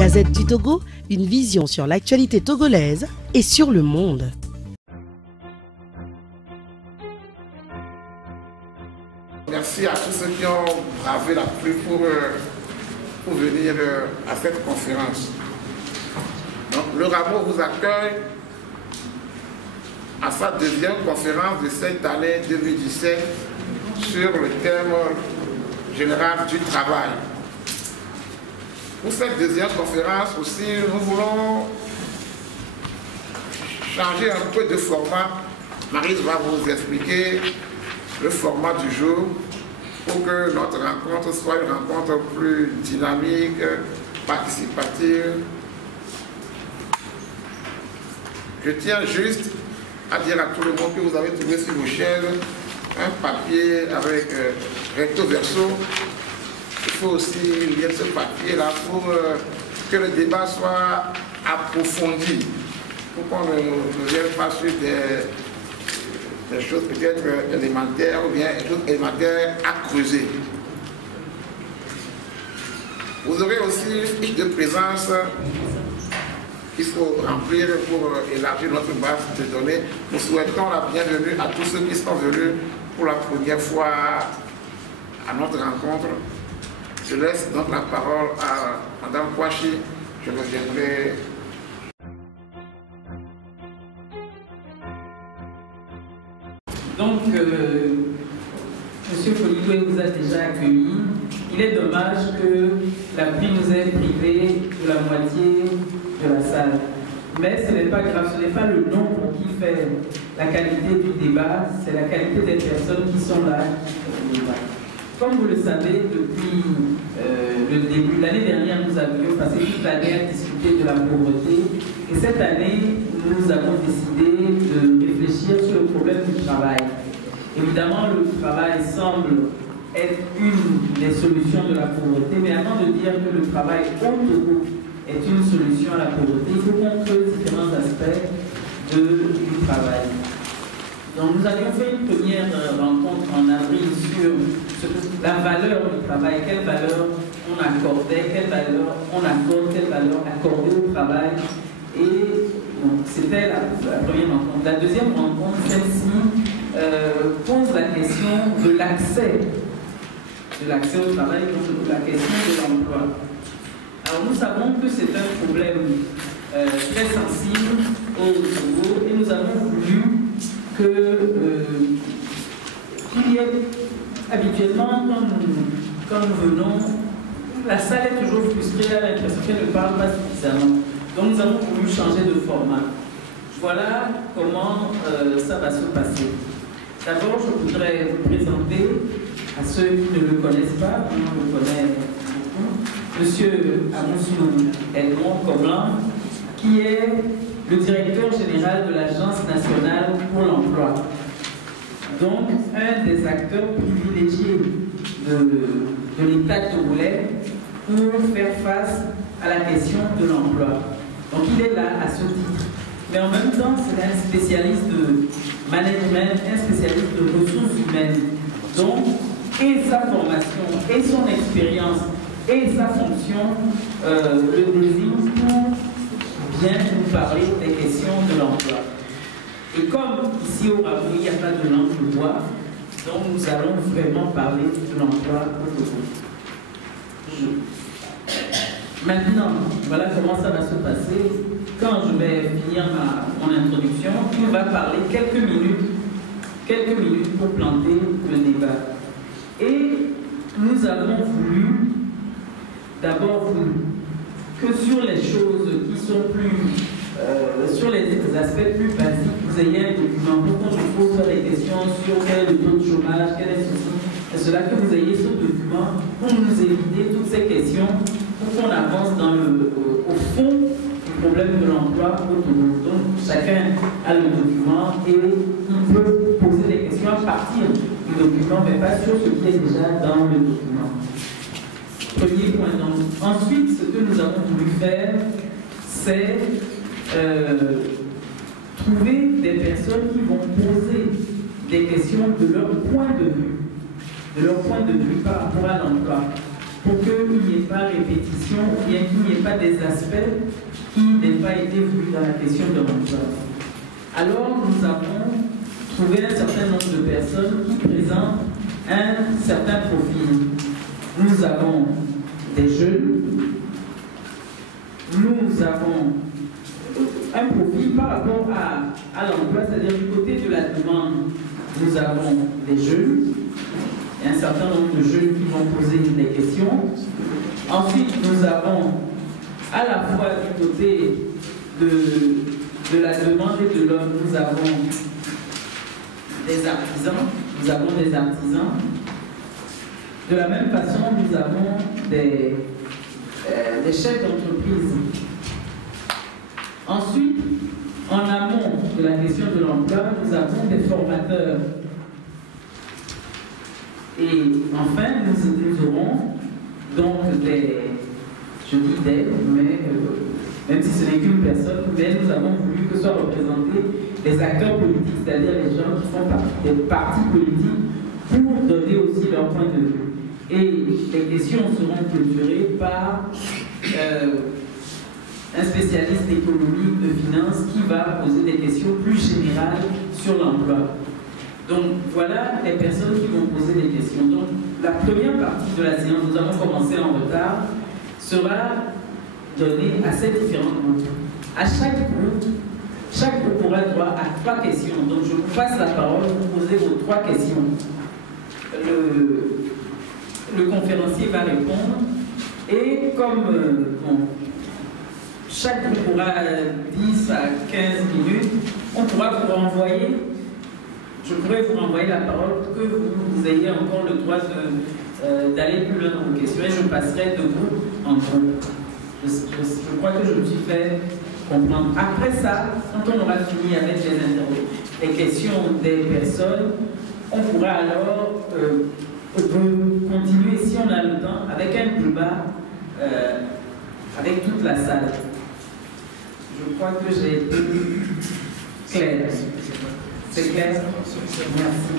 Gazette du Togo, une vision sur l'actualité togolaise et sur le monde. Merci à tous ceux qui ont bravé la pluie pour venir à cette conférence. Donc, le Rameau vous accueille à sa deuxième conférence de cette année 2017 sur le thème général du travail. Pour cette deuxième conférence aussi, nous voulons changer un peu de format. Maryse va vous expliquer le format du jour pour que notre rencontre soit une rencontre plus dynamique, participative. Je tiens juste à dire à tout le monde que vous avez trouvé sur vos chaises un papier avec recto verso. Il faut aussi lire ce papier-là pour que le débat soit approfondi, pour qu'on ne vienne pas sur des choses peut-être élémentaires ou bien des choses élémentaires à creuser. Vous aurez aussi une fiche de présence qu'il faut remplir pour élargir notre base de données. Nous souhaitons la bienvenue à tous ceux qui sont venus pour la première fois à notre rencontre. Je laisse donc la parole à Mme Kouachi. Je reviendrai. Donc, M. Foligwe nous a déjà accueillis. Il est dommage que la pluie nous ait privés de la moitié de la salle. Mais ce n'est pas grave, ce n'est pas le nombre qui fait la qualité du débat, c'est la qualité des personnes qui sont là qui font le débat. Comme vous le savez, depuis le début, l'année dernière, nous avions passé toute l'année à discuter de la pauvreté. Et cette année, nous avons décidé de réfléchir sur le problème du travail. Évidemment, le travail semble être une des solutions de la pauvreté, mais avant de dire que le travail au Togo est une solution à la pauvreté, il faut qu'on creuse différents aspects du travail. Donc nous avions fait une première rencontre en avril sur la valeur du travail, quelle valeur on accordait, quelle valeur on accorde, quelle valeur accordée au travail. Et c'était la première rencontre. La deuxième rencontre, celle-ci, pose la question de l'accès au travail, donc la question de l'emploi. Alors nous savons que c'est un problème très sensible au Togo et nous avons voulu qu'il y ait habituellement, quand nous venons, la salle est toujours frustrée, elle a l'impression qu'elle ne parle pas suffisamment. Donc nous avons voulu changer de format. Voilà comment ça va se passer. D'abord, je voudrais vous présenter à ceux qui ne le connaissent pas, on le connaît beaucoup, Monsieur Amoussou Edmond Koblan, qui est le directeur général de l'Agence nationale pour l'emploi. Donc, un des acteurs privilégiés de l'État togolais pour faire face à la question de l'emploi. Donc, il est là à ce titre. Mais en même temps, c'est un spécialiste de management, un spécialiste de ressources humaines. Donc, et sa formation, et son expérience, et sa fonction le désigne pour bien nous parler des questions de l'emploi. Et comme ici au Rameau, il n'y a pas de l'emploi, donc nous allons vraiment parler de l'emploi au Togo. Maintenant, voilà comment ça va se passer. Quand je vais finir mon introduction, on va parler quelques minutes pour planter le débat. Et nous avons voulu d'abord que sur les choses qui sont sur les aspects plus basiques, vous ayez un document pour qu'on vous pose des questions sur quel est le taux de chômage, quel est ceci, et cela, que vous ayez ce document pour nous éviter toutes ces questions, pour qu'on avance au fond du problème de l'emploi au Togo. Donc chacun a le document et il peut poser des questions à partir du document, mais pas sur ce qui est déjà dans le document. Premier point. Donc, ensuite, ce que nous avons voulu faire, c'est trouver des personnes qui vont poser des questions de leur point de vue par rapport à l'emploi. pour qu'il n'y ait pas répétition ou bien qu'il n'y ait pas des aspects qui n'aient pas été vus dans la question de l'emploi. Alors nous avons trouvé un certain nombre de personnes qui présentent un certain profil. Nous avons des jeunes, nous avons un profil par rapport à l'emploi, c'est-à-dire du côté de la demande, nous avons des jeunes, il y a un certain nombre de jeunes qui vont poser des questions. Ensuite, nous avons à la fois du côté de la demande et de l'offre, nous avons des artisans, De la même façon, nous avons des chefs d'entreprise. Ensuite, en amont de la question de l'emploi, nous avons des formateurs. Et enfin, nous aurons donc même si ce n'est qu'une personne, mais nous avons voulu que soient représentés des acteurs politiques, c'est-à-dire les gens qui font partie des partis politiques, pour donner aussi leur point de vue. Et les questions seront clôturées par un spécialiste d'économie, de finance, qui va poser des questions plus générales sur l'emploi. Donc voilà les personnes qui vont poser des questions. Donc la première partie de la séance, nous avons commencé en retard, sera donnée à ces différents groupes. À chaque groupe aura droit à 3 questions. Donc je vous passe la parole, vous posez vos 3 questions. Le conférencier va répondre et comme chaque groupe aura 10 à 15 minutes, on pourra vous renvoyer, je pourrais vous renvoyer la parole pour que vous ayez encore le droit d'aller plus loin dans vos questions et je passerai de groupe en groupe. Je crois que je me suis fait comprendre. Après ça, quand on aura fini avec les questions des personnes, on pourra alors continuer, si on a le temps, avec un débat avec toute la salle. Je crois que j'ai été clair. C'est clair? Merci.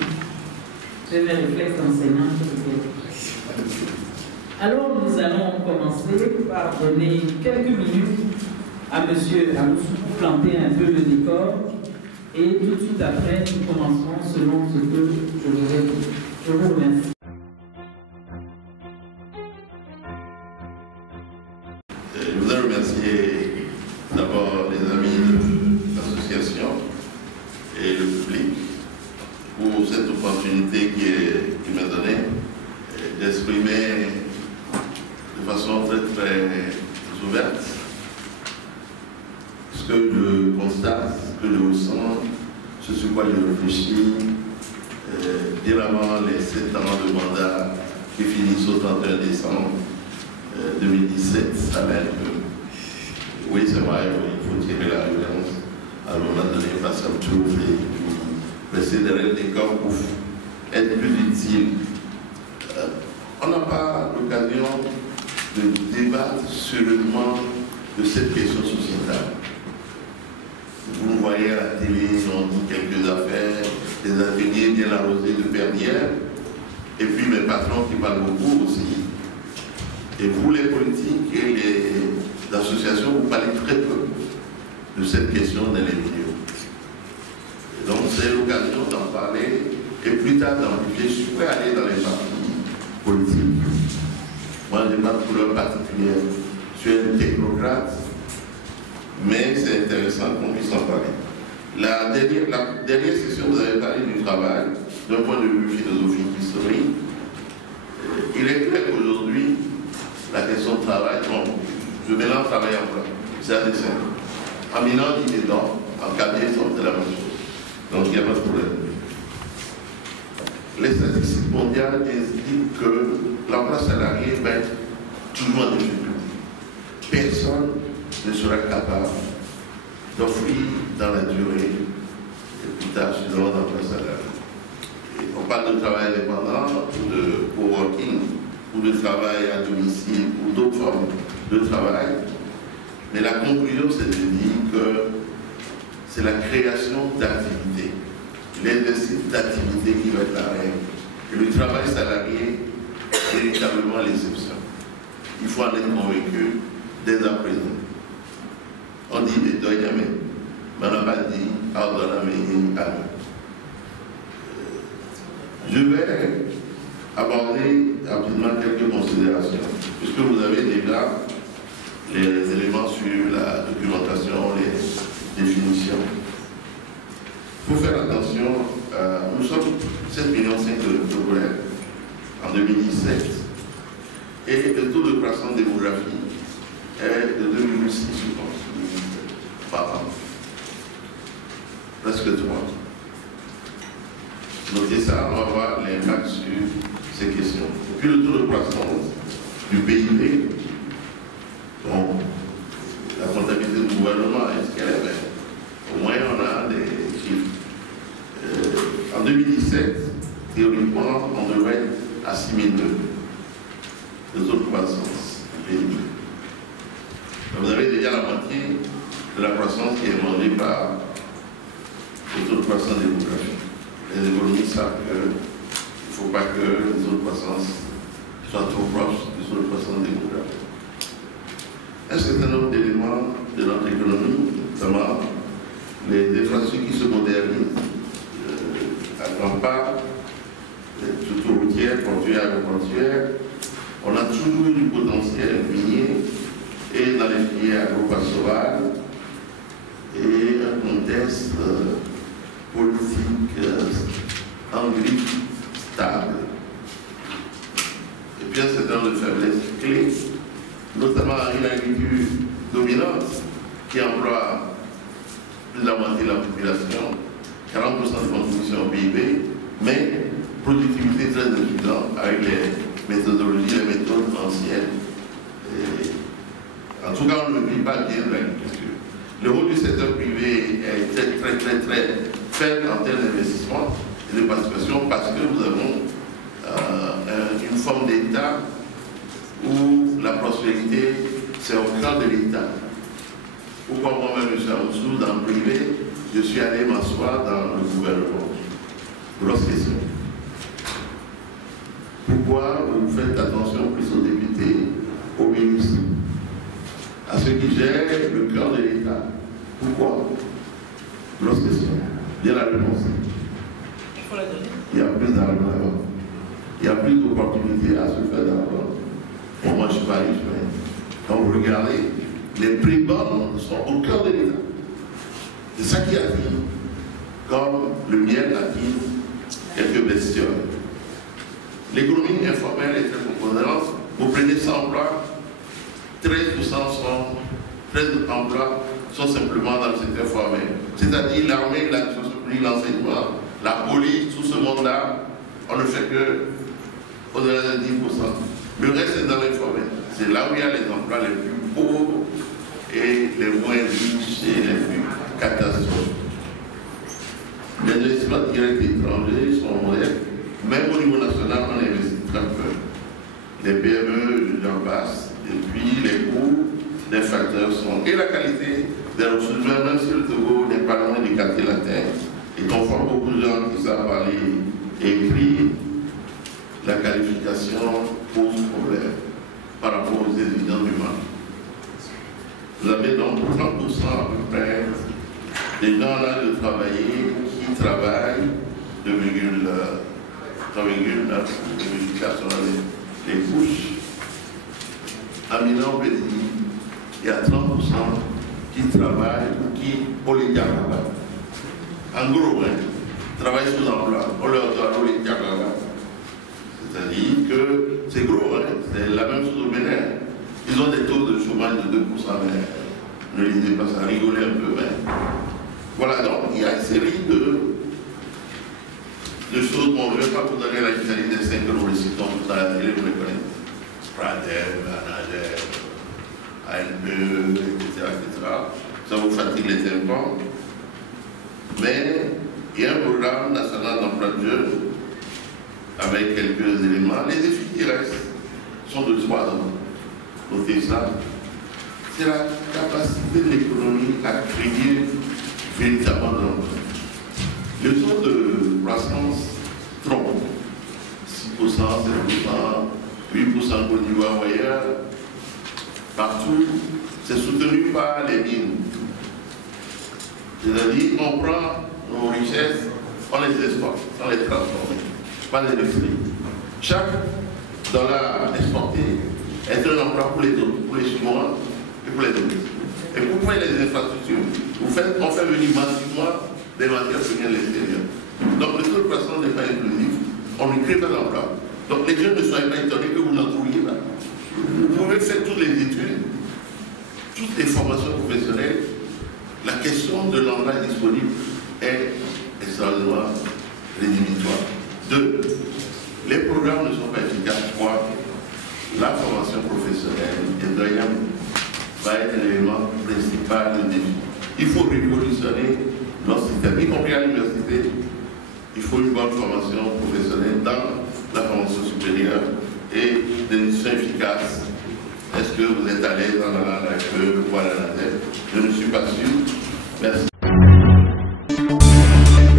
J'ai mes réflexes d'enseignant. Alors nous allons commencer par donner quelques minutes à monsieur Amoussou pour planter un peu le décor et tout de suite après nous commencerons selon ce que je vous ai dit. Je vous remercie. Je voudrais remercier d'abord les amis de l'association et le public pour cette opportunité qui m'est donnée d'exprimer de façon très ouverte ce que je constate, ce que je ressens, ce sur quoi je réfléchis, bien avant les 7 ans de mandat qui finissent au 31 décembre 2017, avec oui c'est vrai, il faut tirer la révérence à un moment donné face à tout et puis rester derrière le décor pour être plus utile. On n'a pas l'occasion de débattre seulement de cette question sociétale. Vous voyez à la télé, on dit quelques affaires, des ateliers bien arrosés de pernières, et puis mes patrons qui parlent beaucoup aussi. Et vous, les politiques et les associations, vous parlez très peu de cette question dans les milieux. Et donc c'est l'occasion d'en parler et plus tard d'amplifier. Je suis prêt à aller dans les partis politiques. Moi, je n'ai pas de couleur particulière. Je suis un technocrate, mais c'est intéressant qu'on puisse en parler. La dernière session, vous avez parlé du travail, d'un point de vue philosophique, historique. Il est clair qu'aujourd'hui, la question de travail, bon, je mélange travail et emploi, c'est assez simple. En minant, il est dedans, en cabinet, c'est la même chose. Donc il n'y a pas de problème. Les statistiques mondiales indiquent que l'emploi salarié va être toujours en difficulté. Personne ne sera capable d'offrir dans la durée des tâches de l'emploi salarié. On parle de travail indépendant, ou de coworking, ou de travail à domicile, ou d'autres formes de travail. Mais la conclusion, c'est de dire que c'est la création d'activités, l'exercice d'activités qui va être la règle. Et le travail salarié est véritablement l'exception. il faut en être convaincu dès à présent. On dit des doyamés, mais on n'a pas dit Ardonamé Amen. Je vais aborder rapidement quelques considérations, puisque vous avez déjà les éléments sur la documentation, les définitions. Il faut faire attention, nous sommes 7,5 millions de Togolais en 2017 et le taux de croissance démographique est de 2,6 par an, presque 3. Notez ça, on va voir l'impact sur ces questions. Et puis le taux de croissance du PIB, bon, la comptabilité du gouvernement, est-ce qu'elle est belle? Au moins, on a des chiffres. En 2017, théoriquement, on devrait être à 6002, le taux de croissance du PIB. Vous avez déjà la moitié de la croissance qui est mangée par le taux de croissance démographique. Les économistes savent qu'il ne faut pas que le taux de croissance soit trop proche du taux de croissance démographique. Un certain nombre d'éléments de notre économie, notamment les infrastructures qui se modernisent à grands pas, surtout routières, portuaires, agroportuaires, on a toujours du potentiel minier et dans les filières agro-pastorales et un contexte politique angrique stable. Et puis un certain nombre de faiblesses clés, notamment une agriculture dominante qui emploie plus de la moitié de la population, 40% de contribution au PIB, mais productivité très insuffisante avec les méthodologies, les méthodes anciennes. Et, en tout cas, on ne vit pas bien de l'agriculture. Le rôle du secteur privé est très faible en termes d'investissement et de participation parce que nous avons une forme d'État où la prospérité, c'est au cœur de l'État. Pourquoi moi-même, je suis à Oussou, dans le privé, je suis allé m'asseoir dans le gouvernement? Grosse question. Pourquoi vous faites attention plus aux députés, aux ministres, à ceux qui gèrent le cœur de l'État? Pourquoi? Grosse question. Bien la réponse. Il faut la donner. Il y a plus d'argent là-bas. Il y a plus d'opportunités à se faire d'argent. Bon, moi, je ne suis pas riche, mais quand vous regardez, les prix-banques sont au cœur de l'État. C'est ça qui attire, comme le miel attire quelques bestioles. L'économie informelle est très composante. Vous prenez 100 emplois, 13% emplois sont simplement dans le secteur formel. C'est-à-dire l'armée, la société, l'enseignement, la police, tout ce monde-là, on ne fait que au-delà de 10%. Le reste est dans l'informel. C'est là où il y a les emplois les plus pauvres et les moins riches et les plus catastrophiques. Les investissements directs étrangers sont modestes. Même au niveau national, on investit très peu. Les PME, j'en passe, et puis les coûts des facteurs sont. Et la qualité des ressources humaines, même si le Togo n'est pas loin du quartier latin, et qu'on voit beaucoup de gens qui savent parler et écrire, la qualification pose problème par rapport aux étudiants du marché. Vous avez donc 30% à peu près des gens là de travailler qui travaillent 2,3,9 ou 2,4 sur les couches. À Milan, on peut dire il y a 30% qui travaillent ou qui polydiagramment. En gros, travaillent sous emploi. On leur doit polydiagramment. C'est-à-dire que c'est gros, c'est la même chose au Bénin. Ils ont des taux de chômage de 2%, mais ne lisez pas ça, rigolez un peu. Mais... Voilà, donc il y a une série de choses. Bon, je ne vais pas vous donner la liste des 5 que nous récitons tout à la télé, vous les connaissez. Sprader, Manager, ANE, etc., etc. Ça vous fatigue les tympans. Mais il y a un programme national d'emploi de jeunes avec quelques éléments. Les défis qui restent sont de 3 ans. Notez ça. C'est la capacité de l'économie à créer véritablement de l'emploi. Le taux de croissance trompe. 6%, 7%, 8% au niveau ailleurs, partout, c'est soutenu par les mines. C'est-à-dire, on prend nos richesses, on les exporte, on les transforme, par l'industrie. Chaque dollar exporté est un emploi pour les autres, pour les Chinois et pour les autres. Et pour faire les infrastructures, on fait venir massivement des matières premières de l'extérieur. Donc le taux de croissance n'est pas inclusif, on ne crée pas d'emploi. Donc les jeunes ne soyez pas étonnés que vous n'en trouviez pas. Vous pouvez faire toutes les études, toutes les formations professionnelles, la question de l'emploi disponible est extrêmement rédhibitoire. 2. Les programmes ne sont pas efficaces. 3. La formation professionnelle va être l'élément principal de défi. Il faut révolutionner notre système, y compris à l'université. Il faut une bonne formation professionnelle dans la formation supérieure et des missions efficaces. Est-ce que vous êtes à l'aise en allant à la queue ou à la tête? Je ne suis pas sûr. Merci.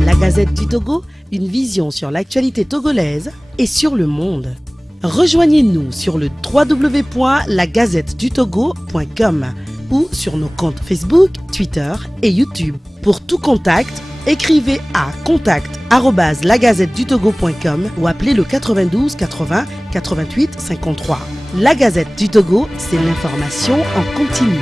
La Gazette du Togo, une vision sur l'actualité togolaise et sur le monde. Rejoignez-nous sur le www.lagazettedutogo.com ou sur nos comptes Facebook, Twitter et YouTube. Pour tout contact, écrivez à contact@lagazettedutogo.com ou appelez le 92 80 88 53. La Gazette du Togo, c'est l'information en continu.